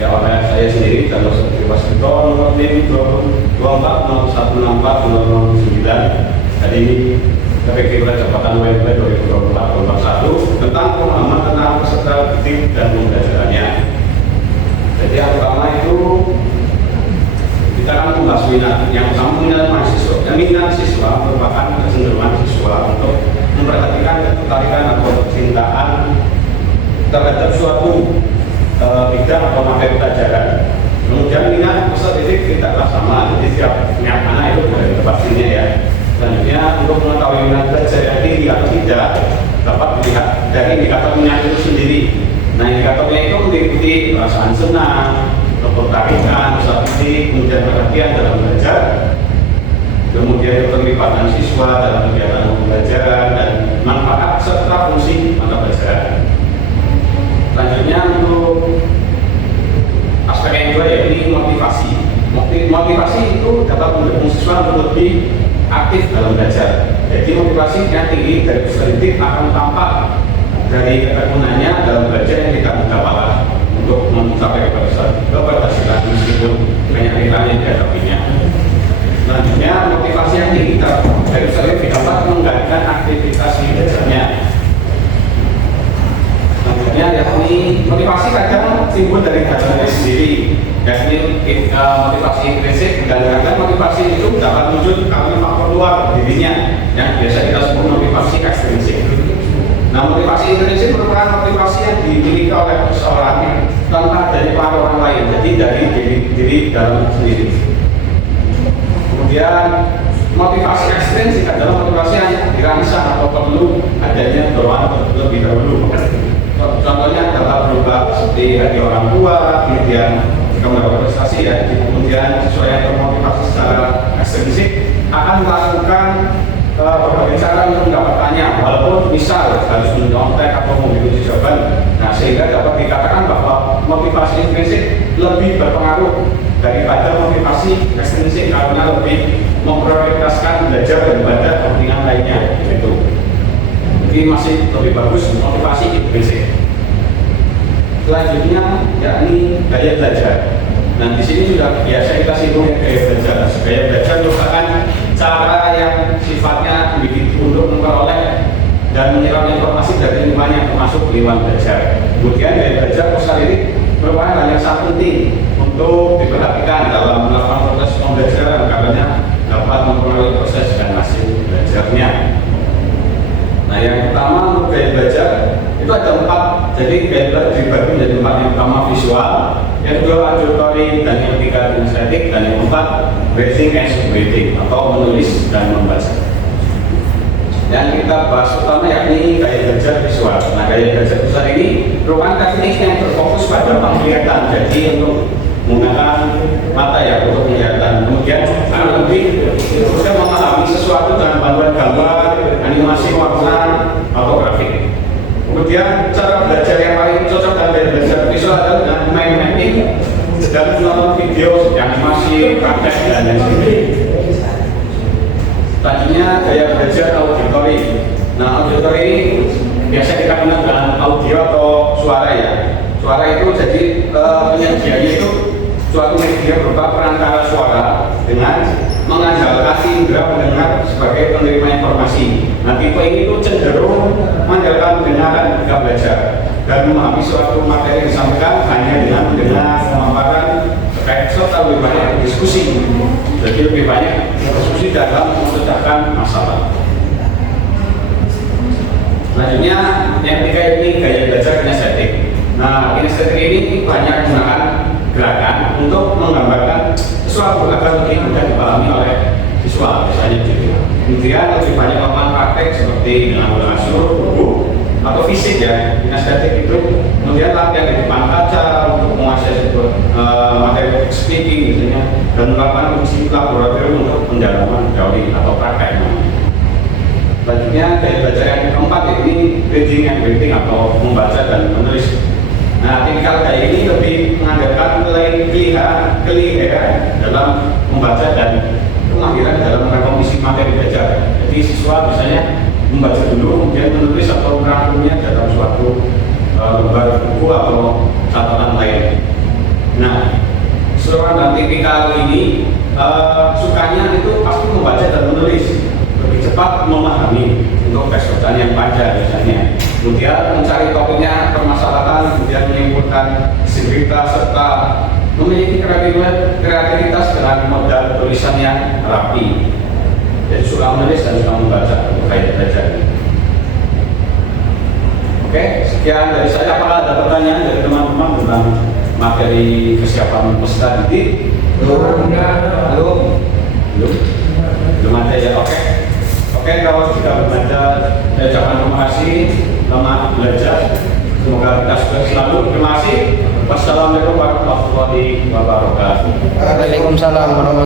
ya oleh saya sendiri dan Dr. Waskito nomor NIM 24016409. Jadi ini KPK Jabatan WMP 2024-2021 tentang pemahaman tentang peserta didik dan pembelajarannya. Jadi yang pertama itu kita akan membahas minat. Yang pertama minat mahasiswa. Yang minat siswa merupakan kecenderungan siswa untuk memperhatikan ketertarikan atau kecintaan terhadap suatu bidang atau materi pelajaran. Kemudian minat peserta didik tidaklah sama, jadi setiap minat anak itu berbeda pastinya ya. Selanjutnya untuk mengetahui minat belajar yang tinggi atau tidak dapat dilihat dari indikator minat itu sendiri. Nah, indikatornya itu meliputi perasaan senang, ketertarikan, peserta didik, kemudian perhatian dalam belajar, kemudian keterlibatan siswa dalam kegiatan pembelajaran dan manfaat serta fungsi mata pelajaran. Selanjutnya untuk aspek yang kedua yaitu motivasi. Motivasi itu dapat mendukung siswa untuk lebih aktif dalam belajar. Jadi motivasi yang tinggi dari peserta didik akan tampak dari ketekunannya dalam belajar yang tidak mudah parah untuk mencapai keberhasilan meskipun banyak rintangan yang dihadapinya. Selanjutnya motivasi yang tinggi dari peserta didik dapat menggantikan aktivitas belajarnya. Selanjutnya yakni motivasi kadang timbul dari dalamnya sendiri, yakni motivasi intrinsik, dan kadang motivasi itu dapat muncul karena faktor luar dirinya yang biasa kita sebut motivasi ekstrinsik. Nah, motivasi intrinsik merupakan motivasi yang dimiliki oleh seseorang tanpa dari orang lain, jadi dari diri dalam sendiri. Kemudian motivasi ekstrinsik adalah motivasi yang dirangsang atau perlu adanya dorongan terlebih dahulu. Contohnya dapat berubah seperti dari orang tua, kemudian jika mendapat prestasi ya, kemudian sesuai yang termotivasi secara ekstrinsik akan melakukan berbagai cara untuk mendapatkannya, walaupun misal harus menyontek atau memiliki jawaban. Nah, sehingga dapat dikatakan bahwa motivasi intrinsik lebih berpengaruh daripada motivasi ekstrinsik karena lebih memprioritaskan belajar daripada kepentingan lainnya. Gitu. Jadi masih lebih bagus motivasi intrinsik. Selanjutnya yakni gaya belajar. Nah, di sini sudah biasa kita singgung gaya belajar. Gaya belajar merupakan cara yang sifatnya untuk memperoleh dan menyerap informasi dari lingkungan yang termasuk lingkungan belajar. Kemudian gaya belajar peserta didik merupakan hal yang sangat penting untuk diperhatikan dalam melakukan proses pembelajaran karena dapat mempengaruhi proses dan hasil belajarnya. Nah, yang pertama untuk gaya belajar itu ada 4. Jadi gaya belajar dibagi menjadi 4. Yang pertama visual, yang kedua auditory, dan yang ketiga kinestetik, dan yang keempat reading and writing atau menulis dan membaca. Yang kita bahas pertama yakni gaya belajar visual. Nah, gaya belajar visual ini merupakan teknik yang berfokus pada penglihatan. Jadi untuk menggunakan mata ya untuk penglihatan. Kemudian lebih bisa memahami sesuatu dengan bantuan gambar, animasi warna atau grafik. Kemudian cara belajar yang paling cocok dan belajar visual adalah dengan main mapping dan menonton video, animasi, praktek dan lain sebagainya. Selanjutnya gaya belajar auditory. Nah, auditory ini biasa kita kenal dengan audio atau suara ya. Suara itu jadi penyedianya itu suatu media berupa perantara suara dengan mengandalkan indera pendengar sebagai penerima informasi. Nah, tipe ini tuh cenderung mengandalkan pendengaran ketika belajar dan memahami suatu materi yang disampaikan hanya dengan mendengar pemaparan terkait serta lebih banyak diskusi. Jadi lebih banyak diskusi dalam memecahkan masalah. Selanjutnya yang ketiga ini gaya belajar kinestetik. Nah, kinestetik ini banyak menggunakan gerakan untuk menggambarkan sesuatu agar lebih mudah dipahami oleh siswa, misalnya gitu. Kemudian lebih banyak melakukan praktek seperti dengan menggunakan seluruh tubuh atau fisik ya, kinestetik itu. Kemudian latihan di depan kaca untuk menguasai materi speaking misalnya, dan melakukan uji laboratorium untuk pendalaman teori atau praktek. Selanjutnya gaya belajar yang keempat ini reading and writing atau membaca dan menulis. Nah, tipikal gaya ini lebih mengandalkan kelihayan dalam membaca dan kemahiran dalam rekomendasi materi belajar. Jadi siswa biasanya membaca dulu, kemudian menulis atau merangkumnya dalam suatu lembar buku atau catatan lain. tipikal ini sukanya itu pasti membaca dan menulis, lebih cepat memahami untuk tes bacaan yang panjang biasanya. Kemudian mencari topiknya, permasalahan, kemudian menyimpulkan cerita serta memiliki kreativitas dengan modal tulisan yang rapi. Jadi suka menulis dan suka membaca untuk kayak belajar. Oke, sekian dari saya. Apakah ada pertanyaan dari teman-teman tentang materi kesiapan peserta didik? Belum ada ya. Oke, kalau sudah belajar, jangan terima kasih, selamat belajar. Semoga kita sukses selalu. Terima kasih. Wassalamualaikum warahmatullahi wabarakatuh. Waalaikumsalam warahmatullahi wabarakatuh.